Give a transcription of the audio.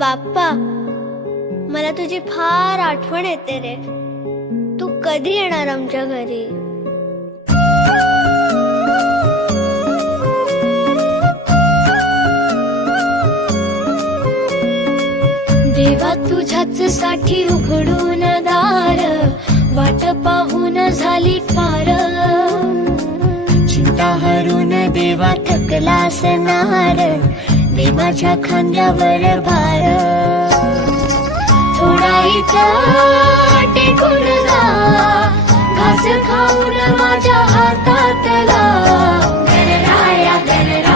बाप्पा, मला तुझी फार आठवण येते रे. तू कधी येणार आमच्या घरी? देवा तुझ्याच साठी उघडून दार, वाट पाहून झाली पार. चिंता हरून देवा थकला असणार, दे माझ्या खांद्यावर भार. थोडा इथं टेकून जा, घास खाऊन माझ्या हातातला. गणराया गणराया